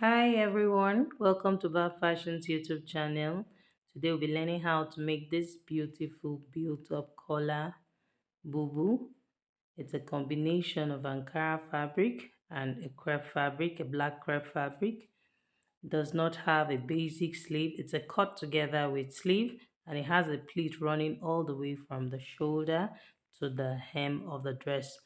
Hi everyone, welcome to Bar Fashion's YouTube channel. Today we'll be learning how to make this beautiful built-up collar Bubu. It's a combination of Ankara fabric and a crepe fabric, a black crepe fabric. It does not have a basic sleeve. It's a cut together with sleeve, and it has a pleat running all the way from the shoulder to the hem of the dress.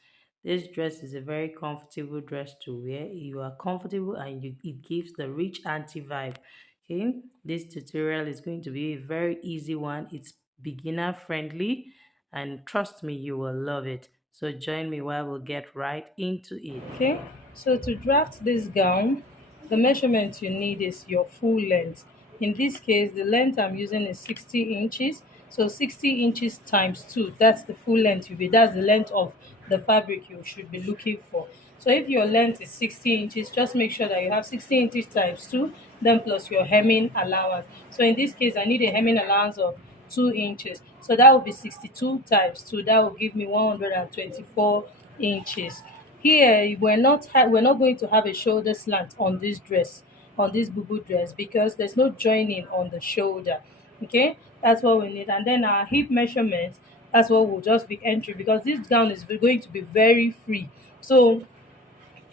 This dress is a very comfortable dress to wear. You are comfortable and it gives the rich auntie vibe. Okay, this tutorial is going to be a very easy one. It's beginner friendly, and trust me, you will love it. So join me while we'll get right into it. Okay, so to draft this gown, the measurement you need is your full length. In this case, the length I'm using is 60 inches. So 60 inches times 2, that's the full length that's the length of the fabric you should be looking for. So if your length is 60 inches, just make sure that you have 60 inches times 2, then plus your hemming allowance. So in this case, I need a hemming allowance of 2 inches. So that will be 62 times 2. That will give me 124 inches. Here, we're not going to have a shoulder slant on this dress, on this bubu dress, because there's no joining on the shoulder. Okay, that's what we need. And then our hip measurement, that's what we'll just be entering, because this gown is going to be very free. So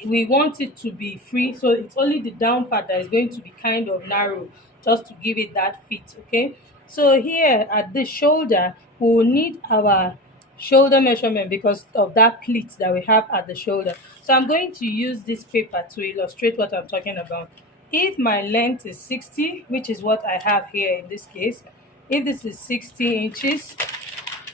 we want it to be free, so it's only the down part that is going to be kind of narrow, just to give it that fit. Okay, so here at the shoulder, we will need our shoulder measurement because of that pleat that we have at the shoulder. So I'm going to use this paper to illustrate what I'm talking about. If my length is 60, which is what I have here in this case, if this is 60 inches,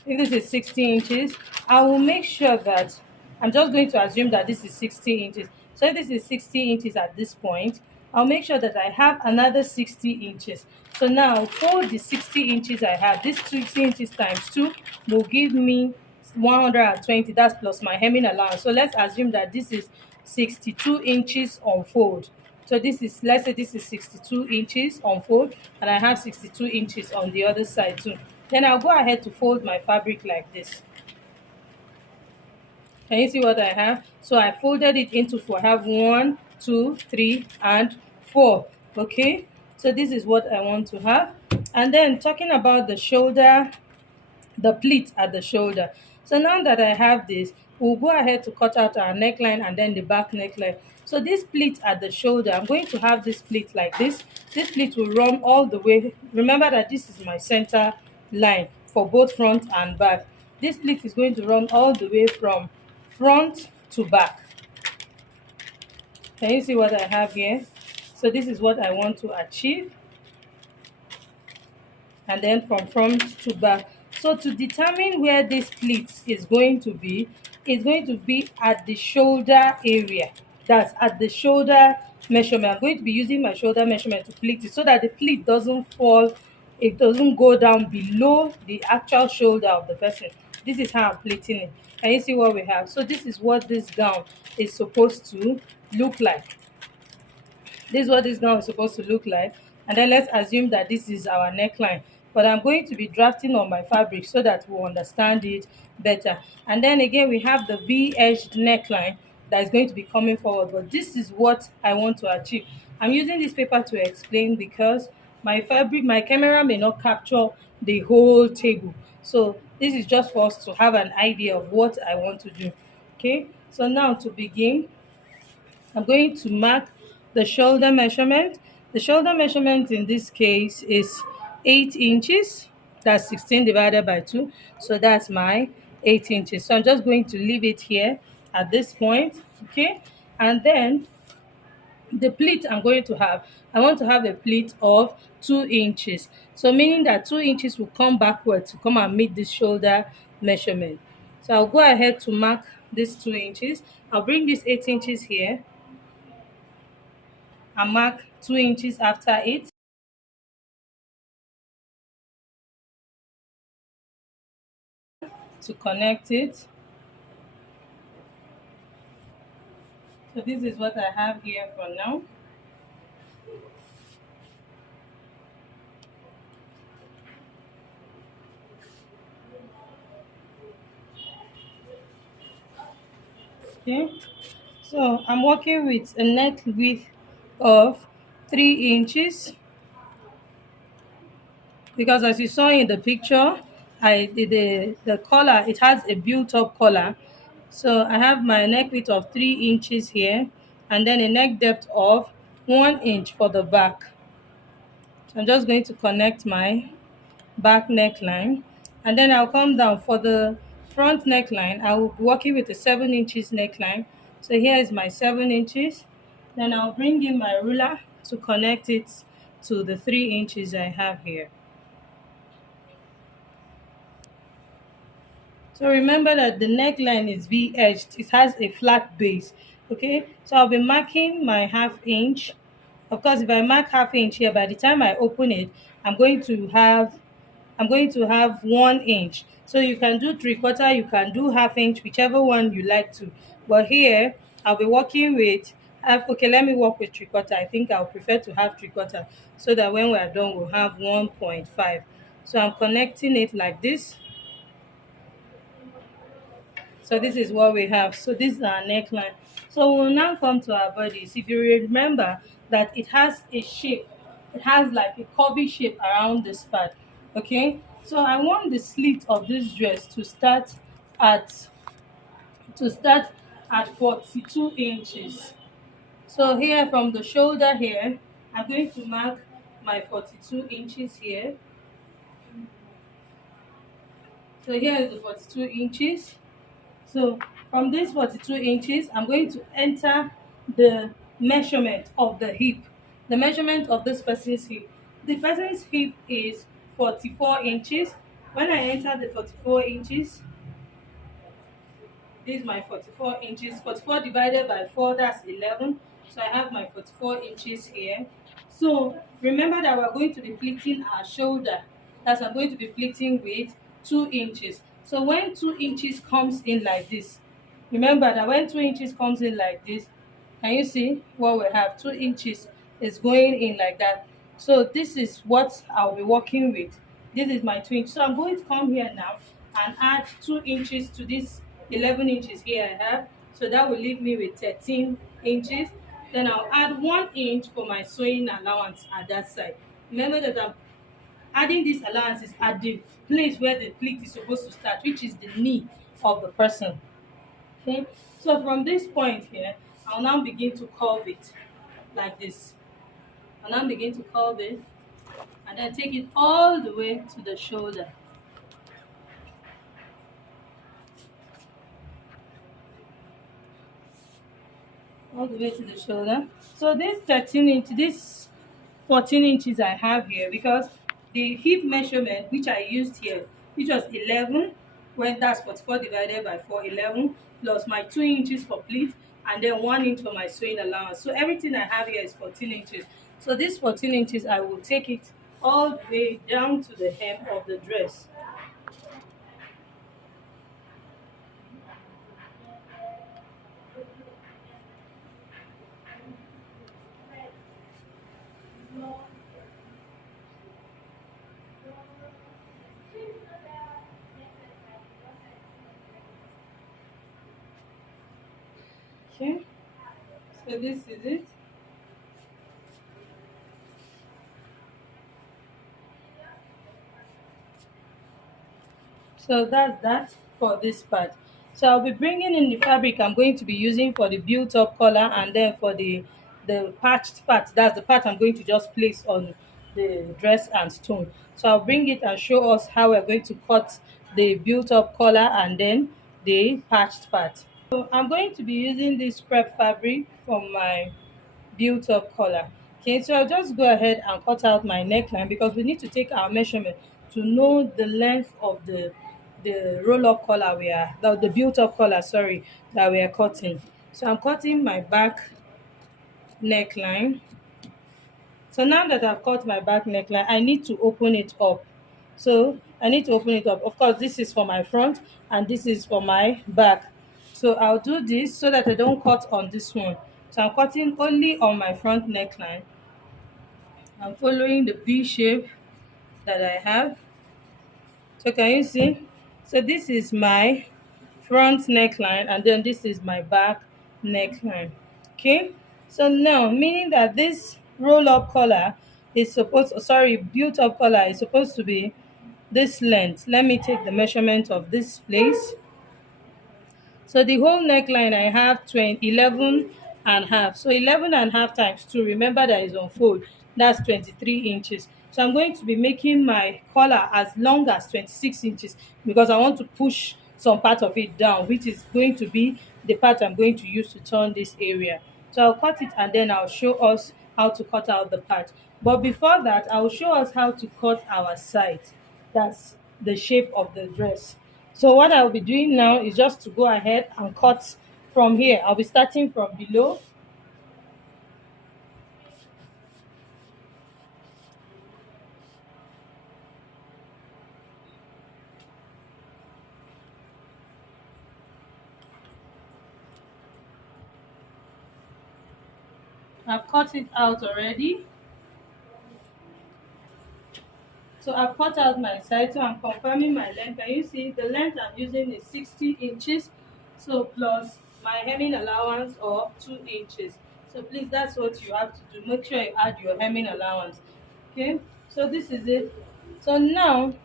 if this is 60 inches, I will make sure that I'm just going to assume that this is 60 inches. So if this is 60 inches at this point, I'll make sure that I have another 60 inches. So now for the 60 inches I have, this 60 inches times 2 will give me 120. That's plus my hemming allowance. So let's assume that this is 62 inches on fold. So this is, let's say this is 62 inches on fold, and I have 62 inches on the other side too. Then I'll go ahead to fold my fabric like this. Can you see what I have? So I folded it into four. I have 1, 2, 3, and 4. Okay, so this is what I want to have. And then talking about the shoulder, the pleat at the shoulder. So now that I have this, we'll go ahead to cut out our neckline and then the back neckline. So this pleat at the shoulder, I'm going to have this pleat like this. This pleat will run all the way. Remember that this is my center line for both front and back. This pleat is going to run all the way from front to back. Can you see what I have here? So this is what I want to achieve. And then from front to back. So to determine where this pleat is going to be, it's going to be at the shoulder area. That's at the shoulder measurement. I'm going to be using my shoulder measurement to pleat it so that the pleat doesn't fall, it doesn't go down below the actual shoulder of the person. This is how I'm pleating it. Can you see what we have? So this is what this gown is supposed to look like. This is what this gown is supposed to look like. And then let's assume that this is our neckline, but I'm going to be drafting on my fabric so that we'll understand it better. And then again, we have the V-edged neckline that is going to be coming forward, but this is what I want to achieve. I'm using this paper to explain because my camera may not capture the whole table, so this is just for us to have an idea of what I want to do. Okay, so now to begin, I'm going to mark the shoulder measurement. The shoulder measurement in this case is 8 inches. That's 16 divided by 2. So that's my 8 inches. So I'm just going to leave it here at this point. Okay. And then the pleat I want to have a pleat of 2 inches. So meaning that 2 inches will come backward to come and meet this shoulder measurement. So I'll go ahead to mark this 2 inches. I'll bring this 8 inches here and mark 2 inches after it. To connect it. So this is what I have here for now. Okay, so I'm working with a net width of 3 inches, because as you saw in the picture, the collar, it has a built-up collar. So I have my neck width of 3 inches here, and then a neck depth of 1 inch for the back. So I'm just going to connect my back neckline, and then I'll come down for the front neckline. I will be working with a 7 inches neckline. So here is my 7 inches. Then I'll bring in my ruler to connect it to the 3 inches I have here. So remember that the neckline is V-edged. It has a flat base. Okay, so I'll be marking my half inch. Of course, if I mark half inch here, by the time I open it, I'm going to have I'm going to have 1 inch. So you can do 3/4, you can do half inch, whichever one you like to. But here I'll be working with half. Okay, let me work with 3/4. I think I'll prefer to have 3/4, so that when we're done we'll have 1.5. So I'm connecting it like this. So this is what we have. So this is our neckline. So we'll now come to our bodies. If you remember that it has a shape, it has like a curvy shape around this part. Okay. So I want the slit of this dress at to start at 42 inches. So here from the shoulder here, I'm going to mark my 42 inches here. So here is the 42 inches. So from these 42 inches, I'm going to enter the measurement of the hip, the measurement of this person's hip. The person's hip is 44 inches. When I enter the 44 inches, this is my 44 inches. 44 divided by 4, that's 11. So I have my 44 inches here. So remember that we're going to be pleating our shoulder. That's I'm going to be pleating with 2 inches. So when 2 inches comes in like this, remember that when 2 inches comes in like this, can you see what we have? 2 inches is going in like that. So this is what I'll be working with. This is my 2 inches. So I'm going to come here now and add 2 inches to this 11 inches here I have. So that will leave me with 13 inches. Then I'll add 1 inch for my sewing allowance at that side. Remember that I'm adding these allowances at the place where the pleat is supposed to start, which is the knee of the person. Okay, so from this point here, I'll now begin to curve it like this. I'll now begin to curve it and then take it all the way to the shoulder. All the way to the shoulder. So this 14 inches I have here, because the hip measurement which I used here, which was 11, when that's 44 divided by 4, 11, plus my 2 inches for pleat, and then 1 inch for my sewing allowance. So everything I have here is 14 inches. So this 14 inches, I will take it all the way down to the hem of the dress. Okay, so this is it. So that's that for this part. So I'll be bringing in the fabric I'm going to be using for the built up collar, and then for the patched part, that's the part I'm going to just place on the dress and stone. So I'll bring it and show us how we're going to cut the built up collar and then the patched part. So I'm going to be using this crepe fabric from my built up collar. Okay, so I'll just go ahead and cut out my neckline, because we need to take our measurement to know the length of the roll up collar the built up collar, sorry, that we are cutting. So I'm cutting my back neckline. So now that I've cut my back neckline, I need to open it up. So I need to open it up. Of course, this is for my front and this is for my back. So I'll do this so that I don't cut on this one. So I'm cutting only on my front neckline. I'm following the V shape that I have. So can you see? So this is my front neckline, and then this is my back neckline. Okay, So now, meaning that this roll up collar is supposed, sorry, built up collar is supposed to be this length. Let me take the measurement of this place. So the whole neckline I have 20, 11 and half. So 11 and half times 2, remember that is on fold. That's 23 inches. So I'm going to be making my collar as long as 26 inches because I want to push some part of it down, which is going to be the part I'm going to use to turn this area. So I'll cut it and then I'll show us how to cut out the part. But before that, I'll show us how to cut our side. That's the shape of the dress. So what I'll be doing now is just to go ahead and cut from here. I'll be starting from below. I've cut it out already. So I've cut out my side, so I'm confirming my length. Can you see the length I'm using is 60 inches. So plus my hemming allowance of 2 inches. So please, that's what you have to do. Make sure you add your hemming allowance. Okay, so this is it. So now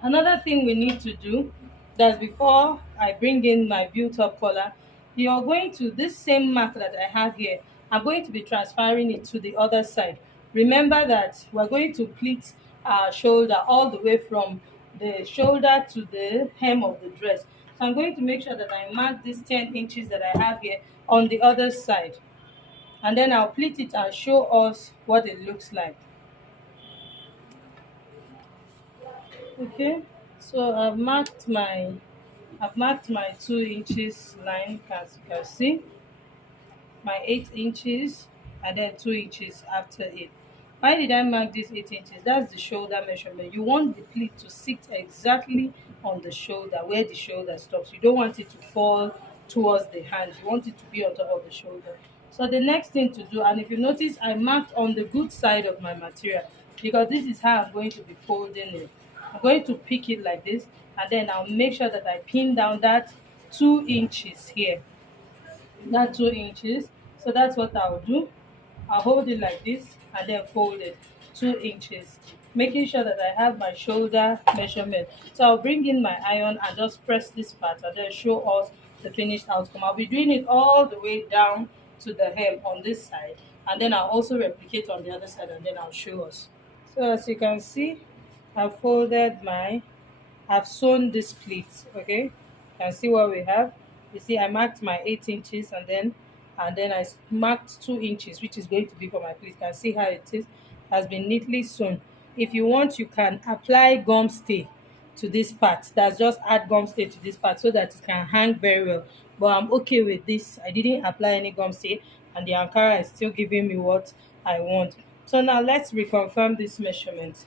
another thing we need to do, that's before I bring in my built up collar, you're going to, this same mark that I have here, I'm going to be transferring it to the other side. Remember that we're going to pleat our shoulder all the way from the shoulder to the hem of the dress. So I'm going to make sure that I mark these 10 inches that I have here on the other side. And then I'll pleat it and show us what it looks like. Okay, so I've marked my 2 inches line, as you can see, my 8 inches, and then 2 inches after it. Why did I mark these 8 inches? That's the shoulder measurement. You want the pleat to sit exactly on the shoulder, where the shoulder stops. You don't want it to fall towards the hand. You want it to be on top of the shoulder. So the next thing to do, and if you notice, I marked on the good side of my material because this is how I'm going to be folding it. I'm going to pick it like this, and then I'll make sure that I pin down that 2 inches here, that 2 inches. So that's what I'll do. I'll hold it like this and then fold it 2 inches, making sure that I have my shoulder measurement. So I'll bring in my iron and just press this part and then show us the finished outcome. I'll be doing it all the way down to the hem on this side, and then I'll also replicate on the other side and then I'll show us. So as you can see, I've folded my, I've sewn this pleat. Okay, you can see what we have. You see, I marked my 8 inches, and then I marked 2 inches, which is going to be for my pleat. You can see how it is, has been neatly sewn. If you want, you can apply gum stay to this part. That's just add gum stay to this part so that it can hang very well. But I'm okay with this. I didn't apply any gum stay, and the Ankara is still giving me what I want. So now let's reconfirm this measurement.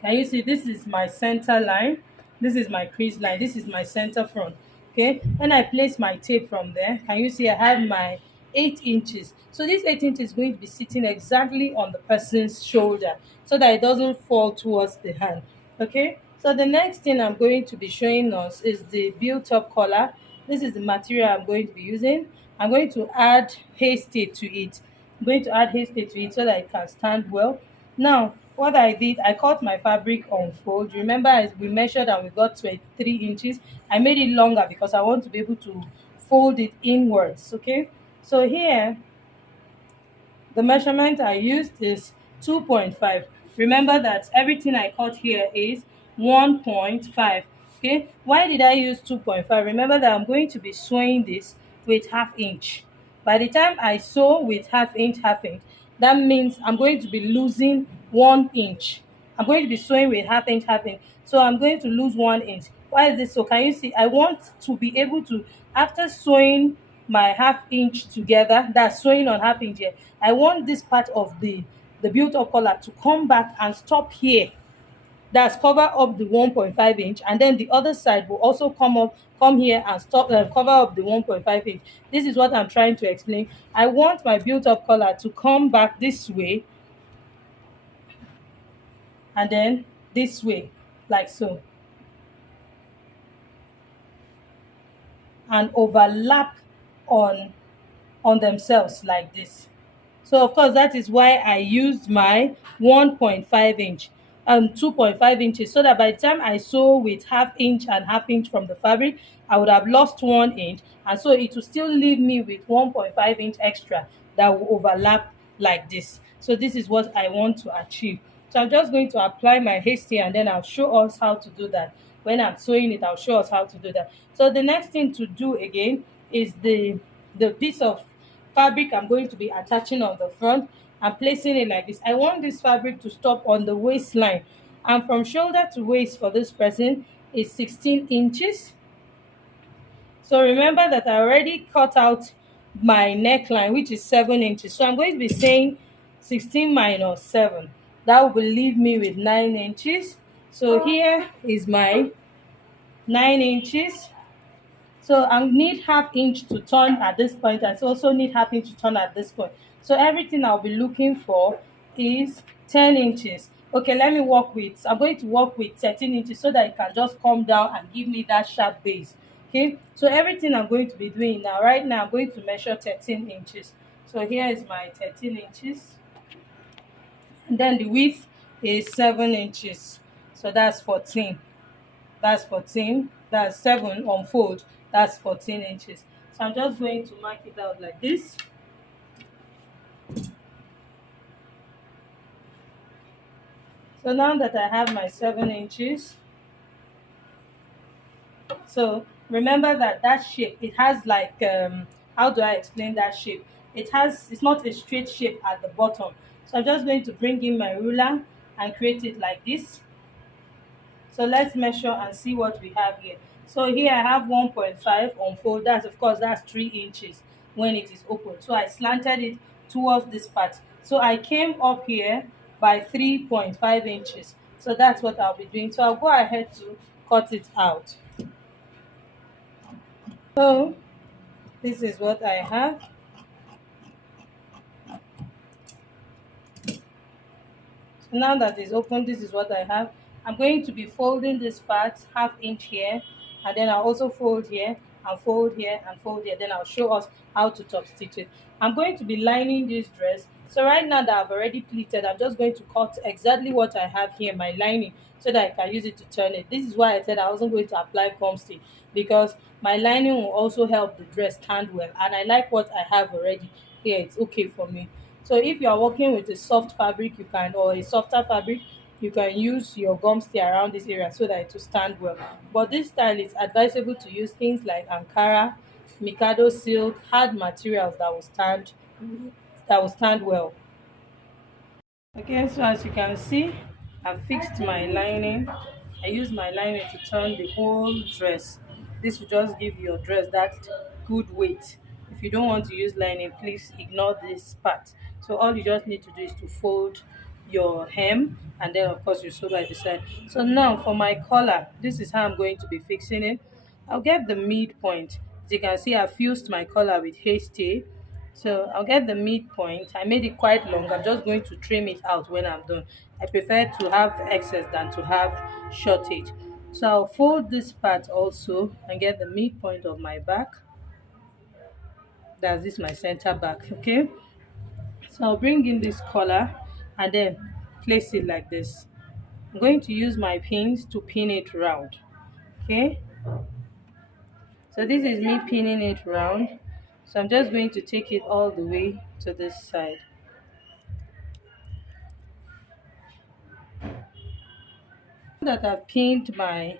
Can you see, this is my center line, this is my crease line, this is my center front. Okay, when I place my tape from there, can you see I have my 8 inches. So this 8 inches is going to be sitting exactly on the person's shoulder so that it doesn't fall towards the hand. Okay, so the next thing I'm going to be showing us is the built up collar. This is the material I'm going to be using. I'm going to add hasty to it. I'm going to add hasty to it so that it can stand well. Now, what I did, I cut my fabric on fold. Remember, as we measured and we got 23 inches. I made it longer because I want to be able to fold it inwards. Okay, so here the measurement I used is 2.5. Remember that everything I cut here is 1.5. Okay, why did I use 2.5? Remember that I'm going to be sewing this with half inch. By the time I sew with half inch, that means I'm going to be losing 1 inch. I'm going to be sewing with half inch. So I'm going to lose 1 inch. Why is this so? Can you see? I want to be able to, after sewing my half inch together, that's sewing on half inch here, I want this part of the built up collar to come back and stop here. That's cover up the 1.5 inch, and then the other side will also come here and stop cover up the 1.5 inch. This is what I'm trying to explain. I want my built up collar to come back this way and then this way, like so, and overlap on on themselves like this. So of course that is why I used my 1.5 inch 2.5 inches, so that by the time I sew with half inch and half inch from the fabric, I would have lost 1 inch, and so it will still leave me with 1.5 inch extra that will overlap like this. So this is what I want to achieve. So I'm just going to apply my hasty, and then I'll show us how to do that. When I'm sewing it, I'll show us how to do that. So the next thing to do again is the piece of fabric I'm going to be attaching on the front and placing it like this. I want this fabric to stop on the waistline, and from shoulder to waist for this person is 16 inches. So remember that I already cut out my neckline, which is 7 inches. So I'm going to be saying 16 minus 7. That will leave me with 9 inches. So here is my 9 inches. So I need half inch to turn at this point. I also need half inch to turn at this point. So everything I'll be looking for is 10 inches. Okay, let me work with, I'm going to work with 13 inches so that it can just come down and give me that sharp base. Okay, so everything I'm going to be doing now, right now, I'm going to measure 13 inches. So here is my 13 inches. And then the width is 7 inches. So that's 14. That's 14. That's 7 on fold. That's 14 inches. So I'm just going to mark it out like this. So now that I have my 7 inches, so remember that that shape, it has like, how do I explain that shape? It's not a straight shape at the bottom. So I'm just going to bring in my ruler and create it like this. So let's measure and see what we have here. So here I have 1.5 on fold. That's, of course, that's 3 inches when it is open. So I slanted it towards this part. So I came up here by 3.5 inches. So that's what I'll be doing. So I'll go ahead to cut it out. So this is what I have. So now that it's open, this is what I have. I'm going to be folding this part half inch here, and then I'll also fold here and fold here and fold here. Then I'll show us how to top stitch it. I'm going to be lining this dress. So right now that I've already pleated, I'm just going to cut exactly what I have here, my lining, so that I can use it to turn it. This is why I said I wasn't going to apply gum stitch, because my lining will also help the dress stand well, and I like what I have already here. It's okay for me. So if you are working with a soft fabric, you can, or a softer fabric, you can use your gum stay around this area so that it will stand well. But this style, is advisable to use things like Ankara, Mikado silk, hard materials that will stand well. Okay, so as you can see, I've fixed my lining. I use my lining to turn the whole dress. This will just give your dress that good weight. If you don't want to use lining, please ignore this part. So all you just need to do is to fold your hem, and then of course you sew by the side. So now for my collar, this is how I'm going to be fixing it. I'll get the midpoint. As you can see, I've fused my collar with hasty. So I'll get the midpoint. I made it quite long. I'm just going to trim it out when I'm done. I prefer to have excess than to have shortage. So I'll fold this part also and get the midpoint of my back. That's this, my center back. Okay. So I'll bring in this collar and then place it like this. I'm going to use my pins to pin it round. Okay. So this is me pinning it round. So I'm just going to take it all the way to this side. That I've pinned my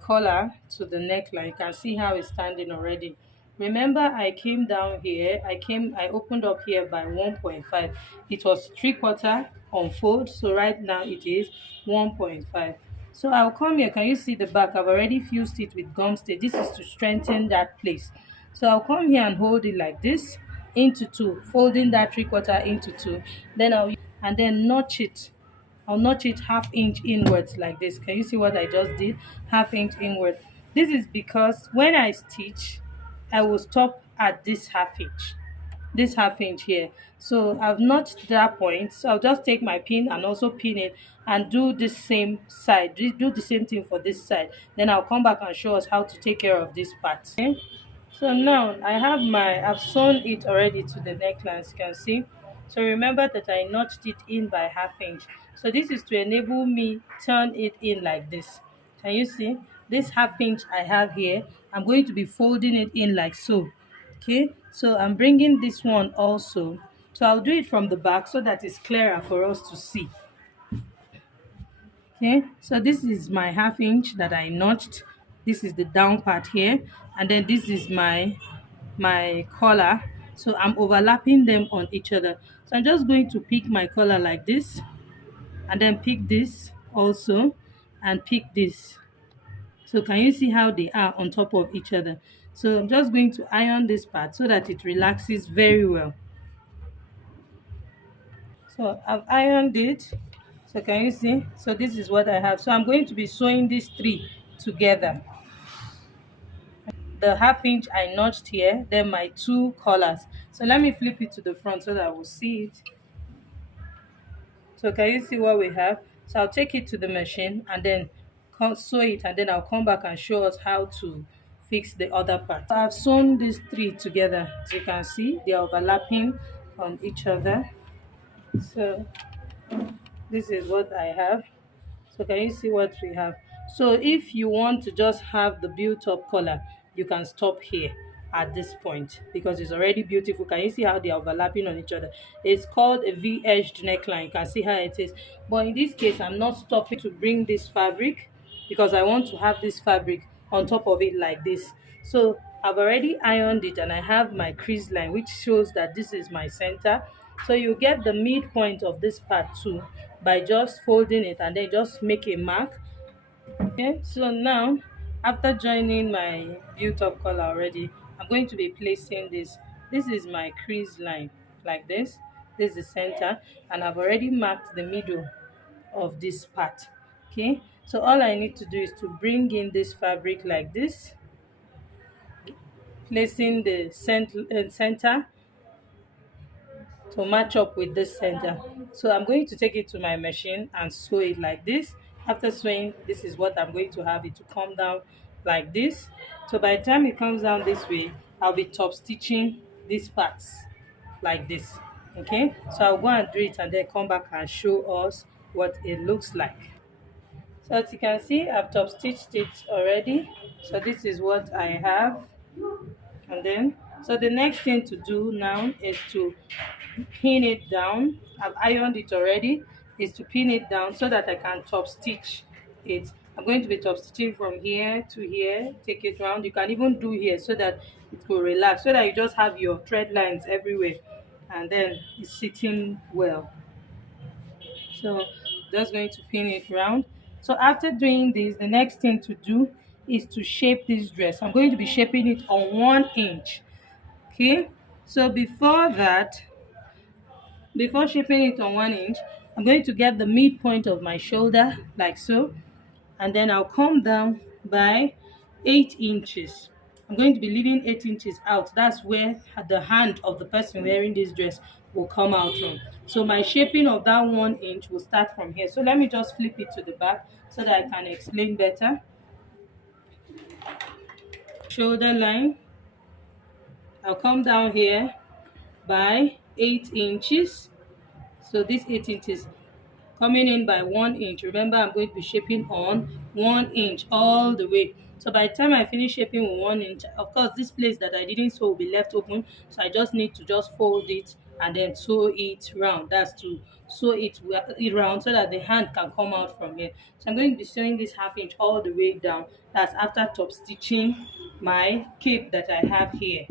collar to the neckline, you can see how it's standing already. Remember, I came down here, I opened up here by 1.5. It was 3/4 on fold, so right now it is 1.5. So I'll come here. Can you see the back? I've already fused it with gum stitch. This is to strengthen that place. So I'll come here and hold it like this into two, folding that 3/4 into two. Then and then notch it. I'll notch it half inch inwards like this. Can you see what I just did? Half inch inward. This is because when I stitch, I will stop at this half inch. This half inch here. So I've notched that point. So I'll just take my pin and also pin it and do the same side. Do the same thing for this side. Then I'll come back and show us how to take care of this part. Okay? So now I've sewn it already to the neckline, as you can see. So remember that I notched it in by ½ inch. So this is to enable me turn it in like this. Can you see? This ½ inch I have here, I'm going to be folding it in like so. Okay, so I'm bringing this one also. So I'll do it from the back so that it's clearer for us to see. Okay, so this is my ½ inch that I notched. This is the down part here, and then this is my collar. So I'm overlapping them on each other. So I'm just going to pick my collar like this, and then pick this also, and pick this. So can you see how they are on top of each other? So I'm just going to iron this part so that it relaxes very well. So I've ironed it. So can you see? So this is what I have. So I'm going to be sewing these three together. The ½ inch I notched here, then my two collars. So let me flip it to the front so that I will see it. So can you see what we have? So I'll take it to the machine and then sew it, and then I'll come back and show us how to fix the other part. So I've sewn these three together. As you can see, they are overlapping on each other. So this is what I have. So can you see what we have? So if you want to just have the built-up collar, you can stop here at this point because it's already beautiful. Can you see how they are overlapping on each other? It's called a V-edged neckline. You can see how it is. But in this case, I'm not stopping to bring this fabric because I want to have this fabric on top of it like this. So I've already ironed it and I have my crease line, which shows that this is my center. So you get the midpoint of this part too by just folding it and then just make a mark. Okay, so now after joining my built-up collar already, I'm going to be placing this. This is my crease line like this. This is the center, and I've already marked the middle of this part. Okay, so all I need to do is to bring in this fabric like this, placing the center to match up with this center. So I'm going to take it to my machine and sew it like this. After sewing, this is what I'm going to have it to come down like this. So by the time it comes down this way, I'll be top stitching these parts like this. Okay, so I'll go and do it and then come back and show us what it looks like. So as you can see, I've top stitched it already. So this is what I have. And then so the next thing to do now is to pin it down. I've ironed it already. Is to pin it down so that I can top stitch it. I'm going to be top stitching from here to here. Take it round. You can even do here so that it will relax, so that you just have your thread lines everywhere and then it's sitting well. So just going to pin it round. So after doing this, the next thing to do is to shape this dress. I'm going to be shaping it on 1 inch. Okay, so before shaping it on 1 inch, I'm going to get the midpoint of my shoulder like so, and then I'll come down by 8 inches. I'm going to be leaving 8 inches out. That's where the hand of the person wearing this dress will come out from. So my shaping of that 1 inch will start from here. So let me just flip it to the back so that I can explain better. Shoulder line, I'll come down here by 8 inches. So this 8 inches coming in by 1 inch. Remember, I'm going to be shaping on 1 inch all the way. So by the time I finish shaping with 1 inch, of course this place that I didn't sew will be left open, so I just need to just fold it and then sew it round. That's to sew it round so that the hand can come out from here. So I'm going to be sewing this ½ inch all the way down. That's after top stitching my cape that I have here.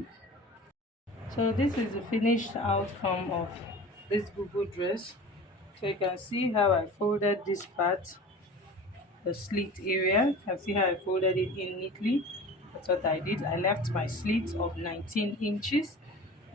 So this is the finished outcome of this Bubu dress. So you can see how I folded this part, the slit area. You can see how I folded it in neatly. That's what I did. I left my slit of 19 inches.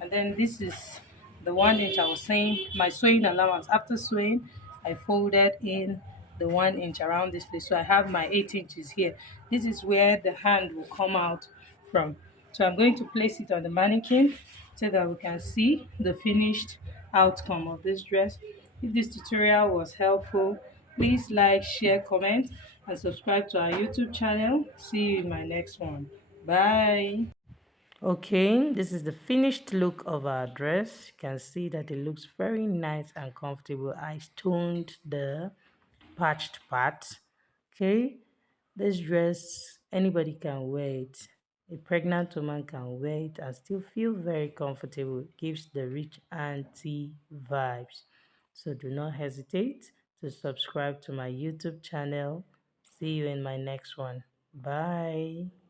And then this is the 1 inch I was saying, my sewing allowance. After sewing, I folded in the 1 inch around this place. So I have my 8 inches here. This is where the hand will come out from. So I'm going to place it on the mannequin so that we can see the finished outcome of this dress. If this tutorial was helpful, please like, share, comment, and subscribe to our YouTube channel. See you in my next one. Bye. Okay, this is the finished look of our dress. You can see that it looks very nice and comfortable. I stoned the patched part. Okay, this dress, anybody can wear it. A pregnant woman can wear it and still feel very comfortable. It gives the rich auntie vibes. So do not hesitate to subscribe to my YouTube channel. See you in my next one. Bye.